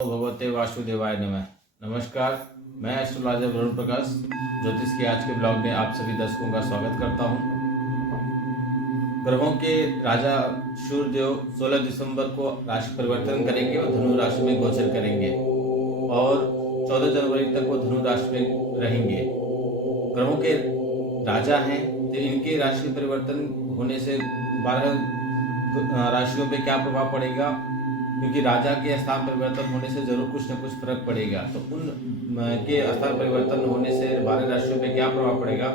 भगवते वासुदेवाय नमः। नमस्कार, मैं एस्ट्रोलॉजर वरुण प्रकाश ज्योतिष के आज के ब्लॉग में आप सभी दर्शकों का स्वागत करता हूं। ग्रहों के राजा सूर्यदेव 16 दिसंबर को राशि परिवर्तन करेंगे और धनु राशि में गोचर करेंगे और 14 जनवरी तक वो धनु राशि में रहेंगे। ग्रहों के राजा हैं तो इनके राशि परिवर्तन होने से 12 राशियों पे क्या प्रभाव पड़ेगा, क्योंकि राजा के स्थान परिवर्तन होने से जरूर कुछ न कुछ फर्क पड़ेगा। तो उन के स्थान परिवर्तन होने से 12 राशियों पे क्या प्रभाव पड़ेगा,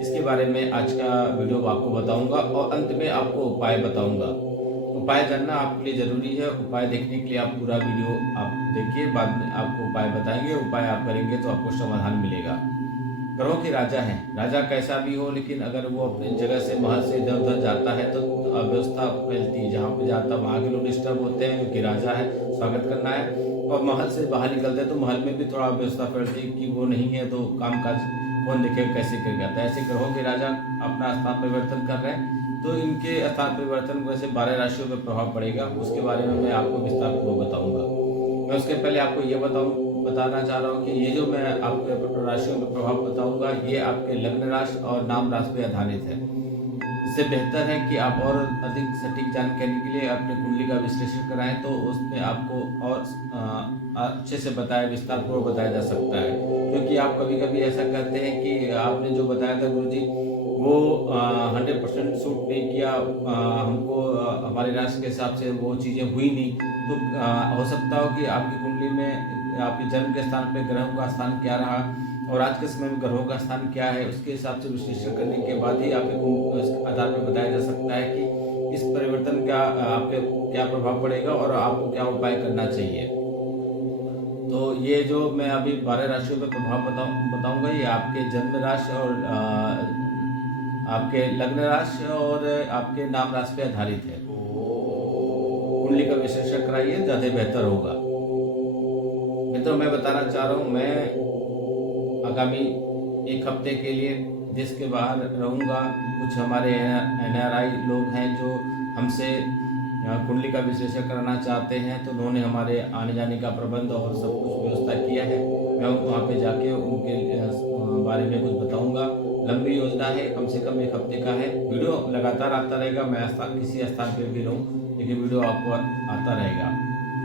इसके बारे में आज का वीडियो आपको बताऊंगा और अंत में आपको उपाय बताऊंगा। उपाय जानना आपके लिए जरूरी है। उपाय देखने के लिए आप पूरा वीडियो आप देखिए, बाद में आपको उपाय बताएंगे। उपाय आप करेंगे तो आपको समाधान मिलेगा। ग्रहों के राजा हैं, राजा कैसा भी हो, लेकिन अगर वो अपनी जगह से महल से इधर उधर जाता है तो अव्यवस्था फैलती है। जहाँ पे जाता है वहाँ के लोग डिस्टर्ब होते हैं, क्योंकि राजा है, स्वागत करना है। और महल से बाहर निकलते हैं तो महल में भी थोड़ा अव्यवस्था फैलती है कि वो नहीं है तो काम काज कौन देखेगा, कैसे करेगा। तो ऐसे ग्रहों के राजा अपना स्थान परिवर्तन कर रहे हैं, तो इनके स्थान परिवर्तन वैसे 12 राशियों पर प्रभाव पड़ेगा। उसके बारे में मैं आपको विस्तार पूर्वक बताऊंगा। मैं उसके पहले आपको ये बताना चाह रहा हूँ कि ये जो मैं आपके राशियों में प्रभाव बताऊंगा, ये आपके लग्न राशि और नाम राशि पे आधारित है। इससे बेहतर है कि आप और अधिक सटीक जानकारी के लिए अपने कुंडली का विश्लेषण कराएं, तो उसमें आपको और अच्छे से विस्तार पूर्वक बताया जा सकता है। क्योंकि आप कभी कभी ऐसा करते हैं कि आपने जो बताया था गुरुजी वो 100% सूट नहीं किया, हमको हमारी राशि के हिसाब से वो चीज़ें हुई नहीं। तो हो सकता हो कि आपकी कुंडली में आपके जन्म के स्थान पे ग्रहों का स्थान क्या रहा और आज के समय में ग्रहों का स्थान क्या है, उसके हिसाब से विश्लेषण करने के बाद ही आपके आधार पर बताया जा सकता है कि इस परिवर्तन का आपके क्या प्रभाव पड़ेगा और आपको क्या उपाय करना चाहिए। तो ये जो मैं अभी 12 राशियों पर प्रभाव बताऊंगा, ये आपके जन्म राशि और आपके लग्न राशि और आपके नाम राशि पे आधारित है। कुंडली का विश्लेषण कराइए, ज़्यादा बेहतर होगा। मित्रों, मैं बताना चाह रहा हूँ, मैं आगामी एक हफ्ते के लिए देश के बाहर रहूँगा। कुछ हमारे NRI लोग हैं जो हमसे कुंडली का विश्लेषण कराना चाहते हैं, तो उन्होंने हमारे आने जाने का प्रबंध और सब कुछ व्यवस्था किया है। मैं वहाँ पे जाके उनके बारे में कुछ बताऊँगा। लंबी योजना है, कम से कम एक हफ्ते का है। वीडियो लगातार आता रहेगा। मैं किसी स्थान पर भी रहूँ, लेकिन वीडियो आपको आता रहेगा।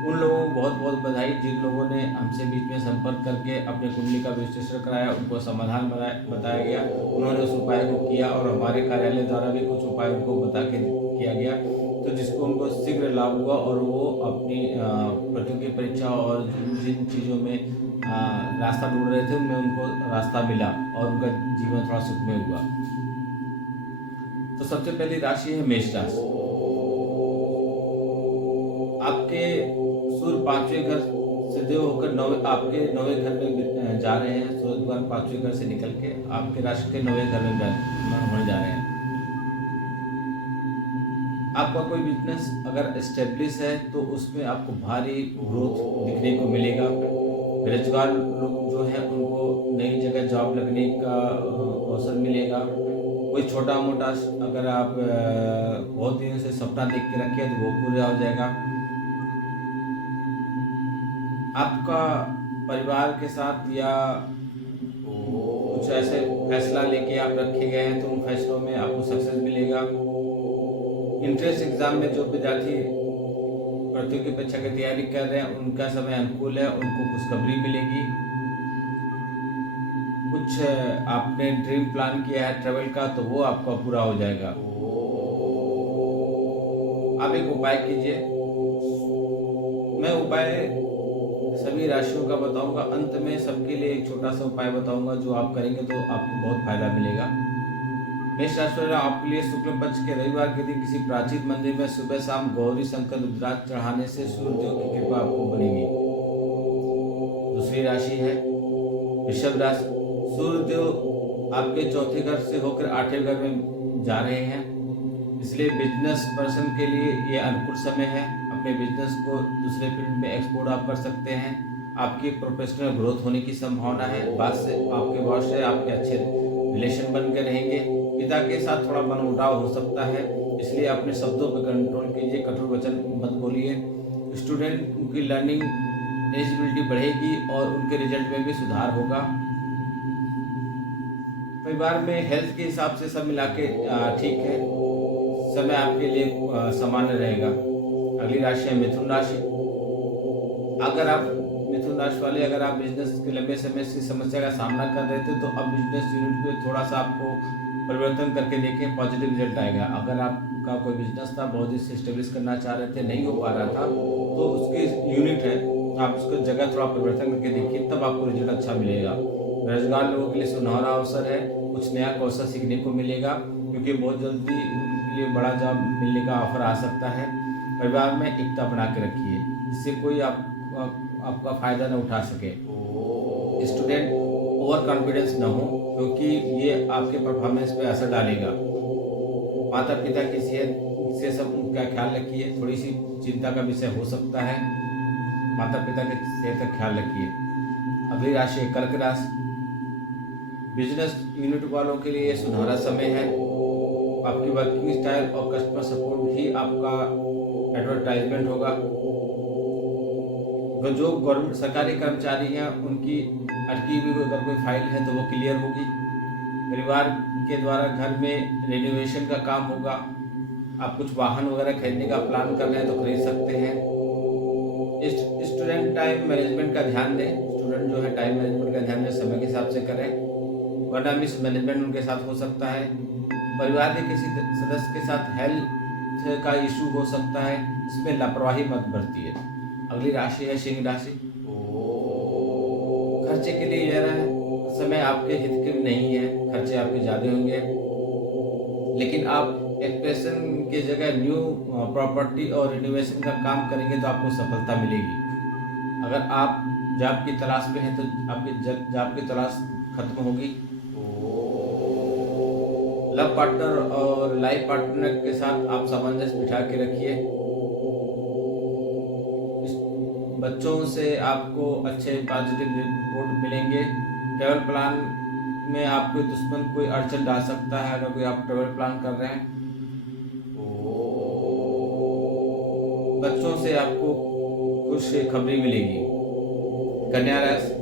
उन लोगों को बहुत बहुत बधाई जिन लोगों ने हमसे बीच में संपर्क करके अपने कुंडली का विश्लेषण कराया, उनको समाधान बताया गया, उन्होंने उस उपाय को किया और हमारे कार्यालय द्वारा भी कुछ उपाय उनको बता के किया गया, तो जिसको उनको शीघ्र लाभ हुआ और वो अपनी प्रतियोगी परीक्षा और जिन चीज़ों में रास्ता ढूंढ रहे थे उनमें उनको रास्ता मिला और उनका जीवन थोड़ा सुखमय हुआ। तो सबसे पहली राशि है मेष राशि। आपके सूर्य 5वें घर से देव होकर आपके 9वें घर में जा रहे हैं। सूर्य भगवान 5वें घर से निकल के आपके राशि के 9वें घर में होने जा रहे हैं। आपका कोई बिजनेस अगर एस्टेब्लिश है तो उसमें आपको भारी ग्रोथ दिखने को मिलेगा। बेरोजगार लोग जो हैं उनको नई जगह जॉब लगने का अवसर मिलेगा। कोई छोटा मोटा अगर आप बहुत दिनों से सपना देख के रखे हैं तो वो पूरा हो जाएगा। आपका परिवार के साथ या कुछ ऐसे फैसला लेके आप रखे गए हैं तो उन फैसलों में आपको सक्सेस मिलेगा। इंट्रेंस एग्जाम में जो विद्यार्थी प्रतियोगी परीक्षा की तैयारी कर रहे हैं उनका समय अनुकूल है, उनको खुशखबरी मिलेगी। कुछ आपने ड्रीम प्लान किया है ट्रेवल का तो वो आपका पूरा हो जाएगा। आप एक उपाय कीजिए। मैं उपाय सभी राशियों का बताऊंगा, अंत में सबके लिए एक छोटा सा उपाय बताऊंगा जो आप करेंगे तो आपको बहुत फायदा मिलेगा। मेष राशि वाले आपके लिए शुक्ल पक्ष के रविवार के दिन किसी प्राचीन मंदिर में सुबह शाम गौरी शंकर रुद्राक्ष चढ़ाने से सूर्यदेव की कृपा आपको बनेगी। दूसरी राशि है वृषभ राशि। सूर्यदेव आपके चौथे घर से होकर 8वें घर में जा रहे हैं, इसलिए बिजनेस पर्सन के लिए ये अनुकूल समय है। अपने बिजनेस को दूसरे फील्ड में एक्सपोर्ट आप कर सकते हैं। आपकी प्रोफेशनल ग्रोथ होने की संभावना है। बॉस से आपके अच्छे रिलेशन बन के रहेंगे। पिता के साथ थोड़ा मनमुटाव हो सकता है, इसलिए अपने शब्दों पर कंट्रोल कीजिए, कठोर वचन मत बोलिए। स्टूडेंट की लर्निंग एलिजिबिलिटी बढ़ेगी और उनके रिजल्ट में भी सुधार होगा। परिवार में हेल्थ के हिसाब से सब मिला के ठीक है, समय आपके लिए सामान्य रहेगा। अगली राशि है मिथुन राशि। अगर आप मिथुन राशि वाले अगर आप बिजनेस के लंबे समय से समस्या का सामना कर रहे थे, तो अब बिजनेस यूनिट में थोड़ा सा आपको परिवर्तन करके देखें, पॉजिटिव रिजल्ट आएगा। अगर आपका कोई बिजनेस था, बहुत दिन से स्टेब्लिश करना चाह रहे थे, नहीं हो पा रहा था, तो उसकी यूनिट है, आप उसको जगह थोड़ा परिवर्तन करके देखिए, तब आपको रिजल्ट अच्छा मिलेगा। बेरोजगार लोगों के लिए सुनहरा अवसर है, कुछ नया कौशल सीखने को मिलेगा, क्योंकि बहुत जल्दी उनके लिए बड़ा जॉब मिलने का ऑफर आ सकता है। परिवार में एकता बना के रखिए, इससे कोई आपका फ़ायदा न उठा सके। स्टूडेंट ओवर कॉन्फिडेंस न हो, क्योंकि ये आपके परफॉर्मेंस पे असर डालेगा। माता पिता की सेहत से सब का ख्याल रखिए, थोड़ी सी चिंता का विषय हो सकता है, माता पिता की सेहत का ख्याल रखिए। अगली राशि है कर्क राशि। बिजनेस यूनिट वालों के लिए सुनहरा समय है। आपकी वर्किंग स्टाइल और कस्टमर सपोर्ट ही आपका एडवर्टाइजमेंट होगा। जो गवर्नमेंट सरकारी कर्मचारी हैं, उनकी अटकी हुई अगर कोई फाइल है तो वो क्लियर होगी। परिवार के द्वारा घर में रेनोवेशन का काम होगा। आप कुछ वाहन वगैरह खरीदने का प्लान कर रहे हैं तो खरीद सकते हैं। स्टूडेंट टाइम मैनेजमेंट का ध्यान दें। स्टूडेंट जो है टाइम मैनेजमेंट का ध्यान दें, समय के हिसाब से करें, वरना मिस मैनेजमेंट उनके साथ हो सकता है। परिवार के किसी सदस्य के साथ हेल्थ का इशू हो सकता है, इसमें लापरवाही मत बरतिए। अगली राशि है सिंह राशि। खर्चे के लिए यह समय आपके हित के नहीं है, खर्चे आपके ज़्यादा होंगे, लेकिन आप एक्सप्रेशन की जगह न्यू प्रॉपर्टी और रिनोवेशन का काम करेंगे तो आपको सफलता मिलेगी। अगर आप जॉब की तलाश में हैं तो आपकी जॉब की तलाश खत्म होगी। लव पार्टनर और लाइफ पार्टनर के साथ आप सामंजस्य बिठा के रखिए। बच्चों से आपको अच्छे पॉजिटिव रिपोर्ट मिलेंगे। ट्रैवल प्लान में आपके दुश्मन कोई अड़चन डाल सकता है, अगर कोई आप ट्रैवल प्लान कर रहे हैं। बच्चों से आपको खुश खबरी मिलेगी। कन्या राशि।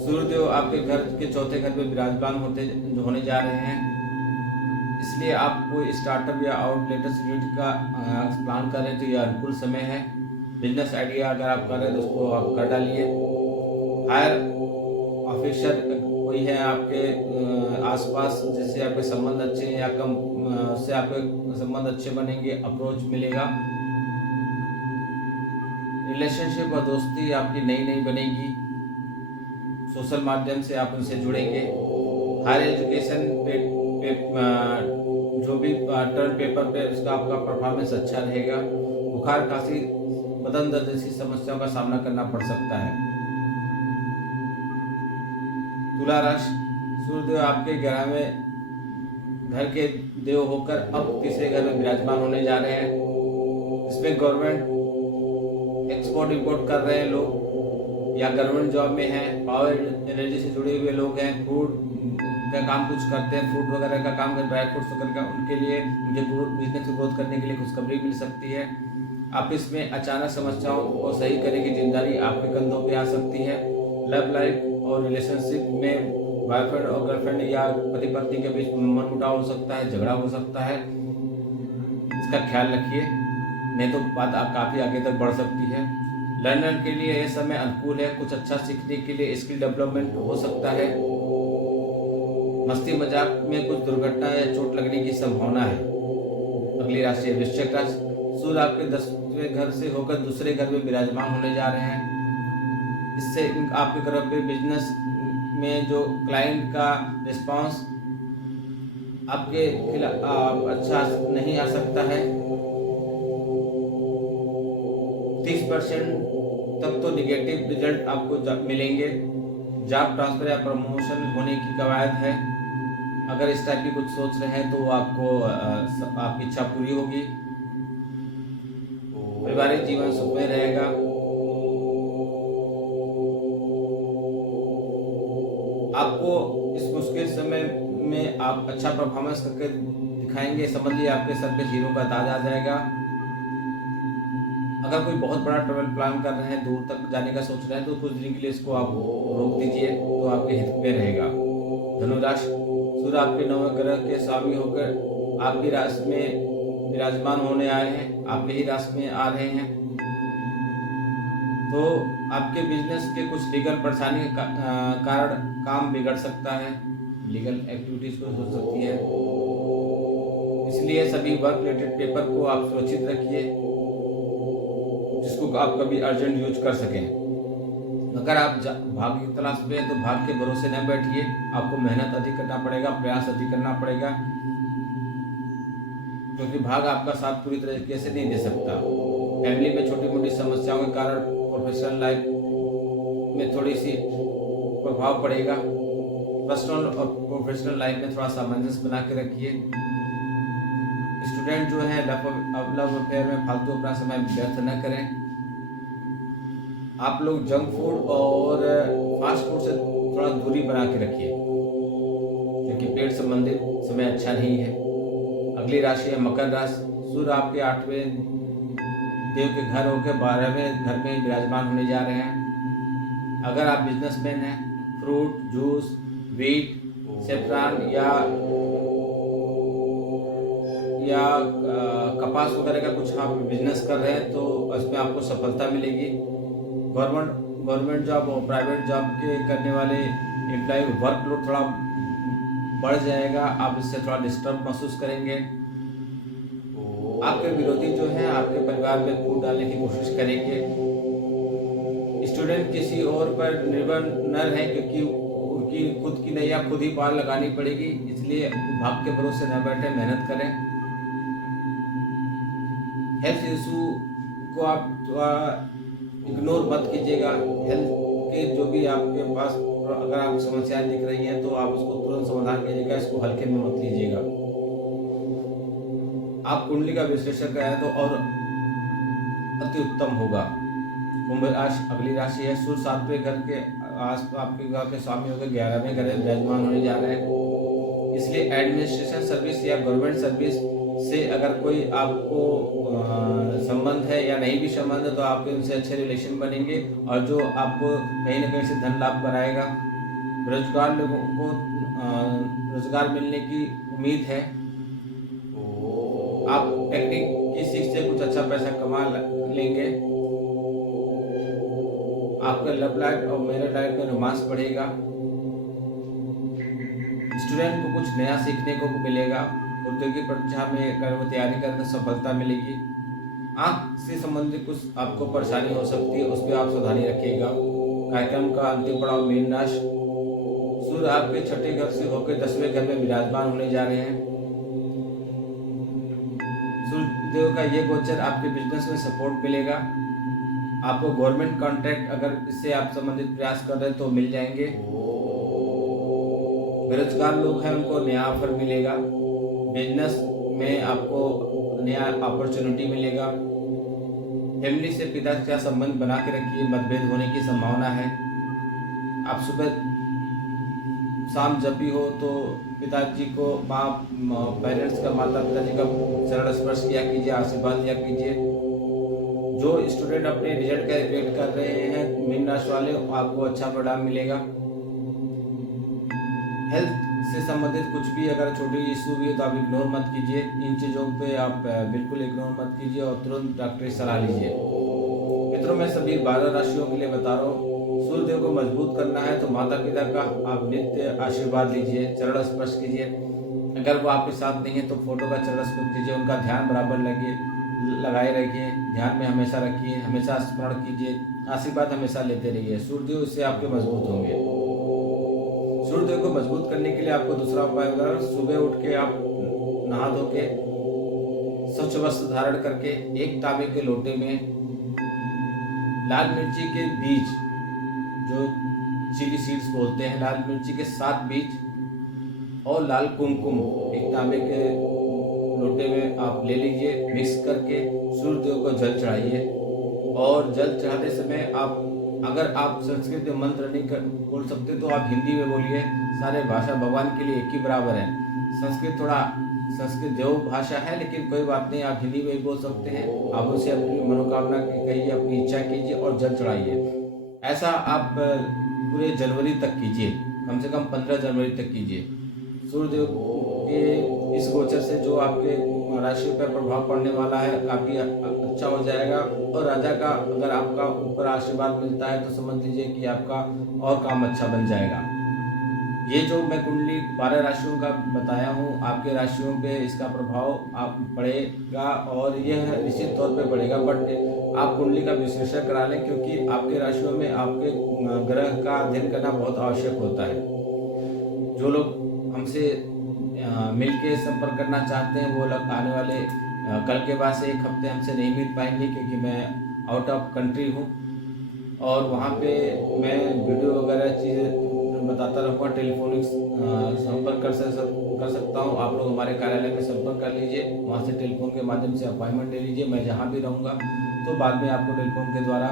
सूर्यदेव आपके घर के चौथे घर में विराजमान होने जा रहे हैं, इसलिए आप कोई स्टार्टअप या आउटलेट्स यूनिट का प्लान करें तो यह अनुकूल समय है। बिजनेस आइडिया अगर आप कर रहे हैं तो उसको आप कर डालिए। हायर ऑफिसर कोई है आपके आसपास, जिससे आपके संबंध अच्छे हैं या कम, उससे आपके संबंध अच्छे बनेंगे, अप्रोच मिलेगा। रिलेशनशिप और दोस्ती आपकी नई बनेगी, सोशल माध्यम से आप उनसे जुड़ेंगे। हायर एजुकेशन जो भी टर्न पेपर पे उसका आपका परफॉर्मेंस अच्छा रहेगा। बुखार, खांसी, बदन दर्द जैसी समस्याओं का सामना करना पड़ सकता है। तुला राशि। सूर्यदेव आपके 11वें घर के देव होकर अब तीसरे घर में विराजमान होने जा रहे हैं। इसमें गवर्नमेंट एक्सपोर्ट इंपोर्ट कर रहे हैं लोग, या गवर्नमेंट जॉब में हैं, पावर एनर्जी से जुड़े हुए लोग हैं, फूड का काम कुछ करते हैं, फ्रूट वगैरह का काम करते हैं, ड्राई फ्रूट्स वगैरह का, उनके लिए उनके बिजनेस को ग्रोथ करने के लिए खुशखबरी मिल सकती है। ऑफिस में अचानक समस्याओं को सही करने की जिम्मेदारी आपके कंधों पे आ सकती है। लव लाइफ और रिलेशनशिप में बॉयफ्रेंड और गर्लफ्रेंड या पति पत्नी के बीच मनमुटाव हो सकता है, झगड़ा हो सकता है, इसका ख्याल रखिए, नहीं तो बात आप काफ़ी आगे तक बढ़ सकती है। लर्नर के लिए यह समय अनुकूल है, कुछ अच्छा सीखने के लिए स्किल डेवलपमेंट हो सकता है। मस्ती मजाक में कुछ दुर्घटना या चोट लगने की संभावना है। अगली राशि है वृश्चिक राशि। सूर्य आपके 10वें घर से होकर दूसरे घर में विराजमान होने जा रहे हैं। इससे आपके तरफ पे बिजनेस में जो क्लाइंट का रिस्पांस आपके खिलाफ अच्छा नहीं आ सकता है। 30% तक तो निगेटिव रिजल्ट आपको मिलेंगे। जॉब ट्रांसफर या प्रमोशन होने की कवायद है। अगर इस टाइप की कुछ सोच रहे हैं तो आपको आपकी इच्छा पूरी होगी। पारिवारिक जीवन सुखमय रहेगा। आपको इस मुश्किल समय में आप अच्छा परफॉर्मेंस करके दिखाएंगे, समझ लीजिए आपके सर पे हीरो का ताज आ जाएगा। अगर कोई बहुत बड़ा ट्रैवल प्लान कर रहे हैं, दूर तक जाने का सोच रहे हैं, तो कुछ दिन के लिए इसको आप रोक दीजिए, तो आपके हित में रहेगा। धनुराशि, सूर्य आपके नवम ग्रह के स्वामी होकर आपकी राशि में विराजमान होने आए हैं, आपके ही राशि में आ रहे हैं। तो आपके बिजनेस के कुछ लीगल परेशानी के कारण काम बिगड़ सकता है, लीगल एक्टिविटीज को हो सकती है, इसलिए सभी वर्क रिलेटेड पेपर को आप सुरक्षित रखिए, जिसको आप कभी अर्जेंट यूज कर सकें। अगर आप भाग्य की तलाश में हैं तो भाग्य के भरोसे न बैठिए, आपको मेहनत अधिक करना पड़ेगा, प्रयास अधिक करना पड़ेगा, क्योंकि भाग्य आपका साथ पूरी तरीके से नहीं दे सकता। फैमिली में छोटी मोटी समस्याओं के कारण प्रोफेशनल लाइफ में थोड़ी सी प्रभाव पड़ेगा। पर्सनल और प्रोफेशनल लाइफ में थोड़ा सामंजस्य बना के रखिए। स्टूडेंट जो है लव अफेयर में फालतू अपना समय व्यर्थ न करें। आप लोग जंक फूड और फास्ट फूड से थोड़ा दूरी बना के रखिए, क्योंकि पेट संबंधित समय अच्छा नहीं है। अगली राशि है मकर राशि। सूर्य आपके 8वें देव के घर होकर 12वें घर में विराजमान होने जा रहे हैं। अगर आप बिजनेसमैन हैं, फ्रूट, जूस, वीट, सेफ्रॉन या कपास वगैरह का कुछ आप बिजनेस कर रहे हैं तो उसमें आपको सफलता मिलेगी। गवर्नमेंट जॉब और प्राइवेट जॉब के करने वाले एम्प्लॉय वर्कलोड थोड़ा बढ़ जाएगा, आप इससे थोड़ा डिस्टर्ब महसूस करेंगे। आपके विरोधी जो है आपके परिवार में फूट डालने की कोशिश करेंगे। स्टूडेंट किसी और पर निर्भर न रहे, क्योंकि उनकी खुद की नैया खुद ही पार लगानी पड़ेगी, इसलिए भाग के भरोसे न बैठे, मेहनत करें। हेल्थ इशू को आप इग्नोर मत कीजिएगा। हेल्थ के जो भी आपके पास अगर आप समस्याएं दिख रही हैं तो आप उसको तुरंत समाधान कीजिएगा, इसको हल्के में मत लीजिएगा। आप कुंडली का विश्लेषण करें तो और अति उत्तम होगा। कुंभ राशि अगली राशि है। सूर्य 7वें घर के आस आपके घर के स्वामी होकर 11वें घर में विराजमान होने जा रहे हैं, इसलिए एडमिनिस्ट्रेशन सर्विस या गवर्नमेंट सर्विस से अगर कोई आपको संबंध है या नहीं भी संबंध है तो आपके उनसे अच्छे रिलेशन बनेंगे, और जो आपको कहीं ना कहीं से धन लाभ कराएगा। बेरोजगार लोगों को रोजगार मिलने की उम्मीद है। आप टेक्निक की सीख से कुछ अच्छा पैसा कमा लेंगे। आपका लव लाइफ और मैरिज लाइफ में रोमांस बढ़ेगा। स्टूडेंट को कुछ नया सीखने को मिलेगा। औद्योगिक परीक्षा में अगर वो तैयारी करें तो सफलता मिलेगी। आँख से संबंधित कुछ आपको परेशानी हो सकती है, उस पर आप सावधानी रखिएगा। कार्यक्रम का अंतिम पड़ाव मीन राशि। सूर्य आपके छठे घर से होकर 10वें घर में विराजमान होने जा रहे हैं। सूर्य देव का ये गोचर आपके बिजनेस में सपोर्ट मिलेगा। आपको गवर्नमेंट कॉन्ट्रैक्ट अगर इससे आप संबंधित प्रयास कर रहे हैं तो मिल जाएंगे। बेरोजगार लोग हैं उनको नया ऑफर मिलेगा। बिजनेस में आपको नया अपॉर्चुनिटी मिलेगा। फैमिली से पिता का संबंध बना के रखिए, मतभेद होने की संभावना है। आप सुबह शाम जब भी हो तो पिताजी को पेरेंट्स का माता पिताजी का चरण स्पर्श किया कीजिए, आशीर्वाद दिया कीजिए। जो स्टूडेंट अपने रिजल्ट का वेट कर रहे हैं मीन राशि वाले, आपको अच्छा परिणाम मिलेगा। हेल्थ से संबंधित कुछ भी अगर छोटी इशू भी है तो आप इग्नोर मत कीजिए। इन चीज़ों पे आप बिल्कुल इग्नोर मत कीजिए और तुरंत डॉक्टरी सलाह लीजिए। मित्रों, मैं सभी 12 राशियों के लिए बता रहा हूँ। सूर्यदेव को मजबूत करना है तो माता पिता का आप नित्य आशीर्वाद लीजिए, चरण स्पर्श कीजिए। अगर वो आपके साथ नहीं है तो फोटो का चरण स्पर्श कीजिए, उनका ध्यान बराबर लगाए रखिए, ध्यान में हमेशा रखिए, हमेशा स्मरण कीजिए, आशीर्वाद हमेशा लेते रहिए। सूर्यदेव इससे आपके मजबूत होंगे। सूर्यदेव को मजबूत करने के लिए आपको दूसरा उपाय होगा, सुबह उठ के आप नहा धो के स्वच्छ वस्त्र धारण करके एक तांबे के लोटे में लाल मिर्ची के बीज, जो चिली सीड्स बोलते हैं, लाल मिर्ची के 7 बीज और लाल कुमकुम एक तांबे के लोटे में आप ले लीजिए। मिक्स करके सूर्यदेव को जल चढ़ाइए, और जल चढ़ाते समय आप अगर आप संस्कृत में मंत्र नहीं बोल सकते तो आप हिंदी में बोलिए। सारे भाषा भगवान के लिए एक ही बराबर है। संस्कृत थोड़ा संस्कृत देव भाषा है, लेकिन कोई बात नहीं, आप हिंदी में भी बोल सकते हैं। आप उनसे अपनी मनोकामना कहिए, अपनी इच्छा कीजिए और जल चढ़ाइए। ऐसा आप पूरे जनवरी तक कीजिए, कम से कम 15 जनवरी तक कीजिए। सूर्यदेव के इस गोचर से जो आपके राशि पर प्रभाव पड़ने वाला है काफ़ी अच्छा हो जाएगा। और राजा का अगर आपका ऊपर आशीर्वाद मिलता है तो समझ लीजिए कि आपका और काम अच्छा बन जाएगा। ये जो मैं कुंडली 12 राशियों का बताया हूँ, आपके राशियों पे इसका प्रभाव आप पड़ेगा और यह निश्चित तौर पे पड़ेगा। बट आप कुंडली का विश्लेषण करा लें, क्योंकि आपके राशियों में आपके ग्रह का अध्ययन करना बहुत आवश्यक होता है। जो लोग हमसे मिल के संपर्क करना चाहते हैं वो लोग आने वाले कल के बाद से 1 हफ्ते हमसे नहीं मिल पाएंगे, क्योंकि मैं आउट ऑफ कंट्री हूँ और वहाँ पे मैं वीडियो वगैरह चीज़ें बताता रहूँगा। टेलीफोनिक संपर्क कर सकता हूँ। आप लोग हमारे कार्यालय में संपर्क कर लीजिए, वहाँ से टेलीफोन के माध्यम से अपॉइंटमेंट ले लीजिए। मैं जहाँ भी रहूँगा तो बाद में आपको टेलीफोन के द्वारा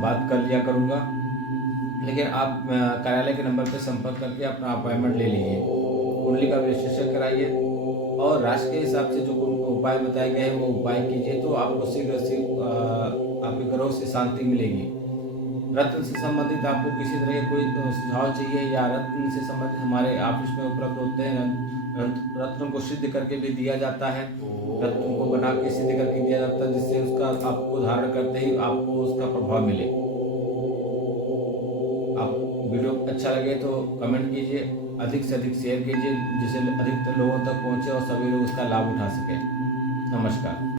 बात कर लिया करूँगा, लेकिन आप कार्यालय के नंबर पर संपर्क करके अपना अपॉइंटमेंट ले लीजिए। कुंडली का विश्लेषण कराइए और राशि के हिसाब से जो उपाय बताए गए हैं वो उपाय कीजिए, तो आपको शीघ्र से आपके ग्रहों से शांति मिलेगी। रत्न से संबंधित आपको किसी तरह के कोई सुझाव चाहिए या रत्न से संबंधित हमारे ऑफिस में उपलब्ध होते हैं। रत्न को सिद्ध करके भी दिया जाता है, रत्न को बना के सिद्ध करके दिया जाता है, जिससे उसका आपको धारण करते ही आपको उसका प्रभाव मिले। आप वीडियो अच्छा लगे तो कमेंट कीजिए, अधिक से अधिक शेयर कीजिए, जिससे अधिकतर लोगों तक पहुंचे और सभी लोग उसका लाभ उठा सकें। नमस्कार।